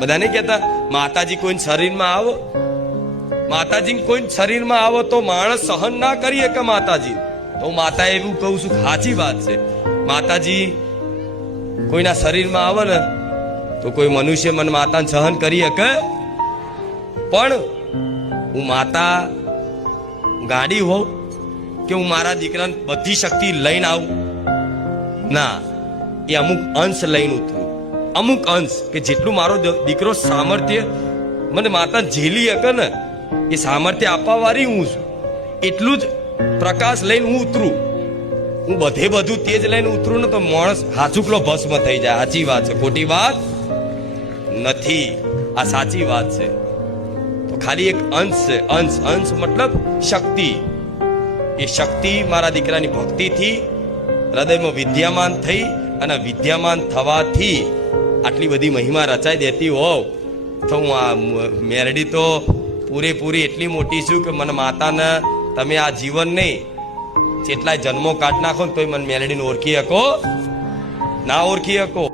બધા નહીં કહેતા માતાજી કોઈ શરીરમાં આવો, માતાજી કોઈ શરીરમાં આવો તો માણસ સહન ના કરી શકે માતાજી. તો માતા એવું કહું છું, સાચી વાત છે. માતાજી કોઈના શરીરમાં આવે ને તો કોઈ મનુષ્ય મને માતાને સહન કરી શકે, પણ હું માતા ગાડી હોઉં કે હું મારા દીકરાને બધી શક્તિ લઈને આવું ના, એ અમુક અંશ લઈને ઉતરું. અમુક અંશ કે જેટલું મારો દીકરો સામર્થ્ય મને માતા ઝેલી શકે ને એ સામર્થ્ય આપવા વાળી હું છું. એટલું જ પ્રકાશ લઈને હું ઉતરું. હું બધું તેજ લઈને ઉતરું ને તો માણસ હાચુકલો ભસ્મ થઈ જાય. સાચી વાત છે, ખોટી વાત નથી, આ સાચી વાત છે. તો ખાલી એક અંશ છે. અંશ મતલબ શક્તિ. એ શક્તિ મારા દીકરાની ભક્તિથી હૃદયમાં વિદ્યામાન થઈ અને વિદ્યામાન થવાથી આટલી બધી મહિમા રચાઈ દેતી હોવ તો હું આ મેરડી તો પૂરેપૂરી એટલી મોટી છું કે મને માતાને તમે આ જીવન નહીં જેટલાય જન્મો કાઢ નાખો ને તોય મને મેરડીને ઓળખી શકો ના ઓળખી શકો.